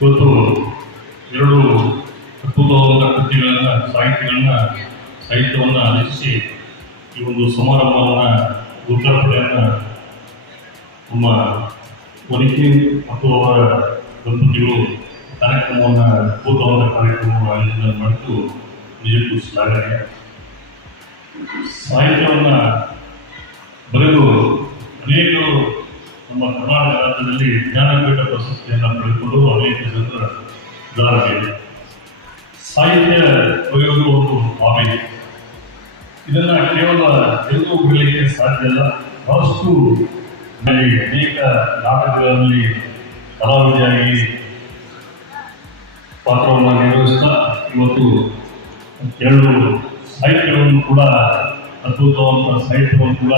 ಇವತ್ತು ಎರಡು ಅದ್ಭುತವಾದ ಕೃತಿಗಳನ್ನ ಸಾಹಿತ್ಯಗಳನ್ನ, ಸಾಹಿತ್ಯವನ್ನು ರಚಿಸಿ ಈ ಒಂದು ಸಮಾರಂಭವನ್ನು ಪಡೆಯನ್ನ ನಮ್ಮ ವನಿಕೆ ಮತ್ತು ಅವರ ದಂಪತಿಗಳು ಕಾರ್ಯಕ್ರಮವನ್ನು ಅದ್ಭುತವಾದ ಕಾರ್ಯಕ್ರಮವನ್ನು ಆಯೋಜನೆ ಮಾಡಿದ್ದು ನಿಜಕ್ಕೂ ಶ್ಲಾಘನೆ ಸಾಹಿತ್ಯವನ್ನು ಬರೆದು ಅನೇಕರು ನಮ್ಮ ಕರ್ನಾಟಕ ರಾಜ್ಯದಲ್ಲಿ ಜ್ಞಾನಪೀಠ ಪ್ರಶಸ್ತಿಯನ್ನು ಪಡೆದುಕೊಂಡು ಅನೇಕ ಜನರ ಉದಾಹರಣೆ ಸಾಹಿತ್ಯ ಬರೆಯುವುದು ಒಂದು ಹಾಬಿ ಇದನ್ನು ಕೇವಲ ಎಲ್ಲೂ ಬರಲಿಕ್ಕೆ ಸಾಧ್ಯ ಇಲ್ಲ ಬಹಳಷ್ಟು ಅನೇಕ ನಾಟಕಗಳಲ್ಲಿ ಕಲಾವಿದೆಯಾಗಿ ಪಾತ್ರವನ್ನು ನಿರ್ವಹಿಸ್ತಾ ಇವತ್ತು ಎರಡು ಸಾಹಿತ್ಯವನ್ನು ಕೂಡ ಅದ್ಭುತವಾದ ಸಾಹಿತ್ಯವನ್ನು ಕೂಡ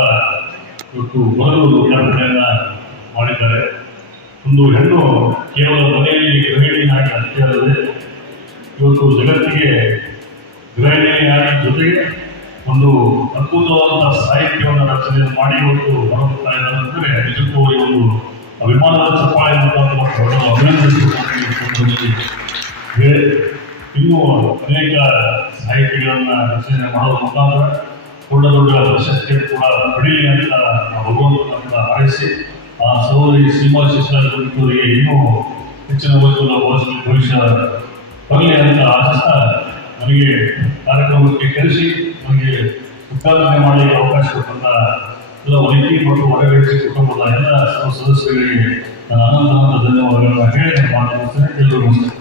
ಇವತ್ತು ಬರಲು ವಿಜ್ಞಾಪನೆಯನ್ನ ಮಾಡಿದ್ದಾರೆ. ಒಂದು ಹೆಣ್ಣು ಕೇವಲ ಮನೆಯಲ್ಲಿ ಗೃಹಿಣಿಯಾಗಿ ಅಷ್ಟೇ ಅಲ್ಲದೆ ಇವತ್ತು ಜಗತ್ತಿಗೆ ಗೃಹಿಣಿಯಾಗಿ ಜೊತೆಗೆ ಒಂದು ಅದ್ಭುತವಾದ ಸಾಹಿತ್ಯವನ್ನು ರಚನೆ ಮಾಡಿ ಇವತ್ತು ಹೊರಬರ್ತಾ ಇದ್ದಾರೆ ನಿಜಕ್ಕೂ ಒಂದು ಅಭಿಮಾನದ ಚಪ್ಪಾಳೆ ಮುಖಾಂತರ ಇನ್ನೂ ಅನೇಕ ಸಾಹಿತಿಗಳನ್ನು ರಚನೆ ಮಾಡುವ ಮುಖಾಂತರ ದೊಡ್ಡ ದೊಡ್ಡ ಪ್ರಶಸ್ತಿ ಕೂಡ ಪಡೀಲಿ ಅಂತ ಭಗವಂತನನ್ನ ಹಾರೈಸಿ ಆ ಸಹೋದರಿ ಸಿನಿಮಾ ಶಿಷ್ಯವರಿಗೆ ಇನ್ನೂ ಹೆಚ್ಚಿನ ಓದುವ ಭವಿಷ್ಯ ಭವಿಷ್ಯ ಬರಲಿ ಅಂತ ಆಶಿಸ್ತಾ ನಮಗೆ ಕಾರ್ಯಕ್ರಮಕ್ಕೆ ಕರೆಸಿ, ನಮಗೆ ಉದ್ಘಾಟನೆ ಮಾಡಲಿಕ್ಕೆ ಅವಕಾಶ ಕೊಟ್ಟಂತ ಎಲ್ಲ ವೈದ್ಯ ಮತ್ತು ಹೊರಗಡೆ ಕುಟುಂಬದ ಎಲ್ಲ ಸದಸ್ಯರಿಗೆ ನನ್ನ ಅನಂತ ಧನ್ಯವಾದಗಳನ್ನು ಹೇಳಿ ಮಾಡಿ ಎಲ್ಲರೂ ನಮಸ್ಕಾರ.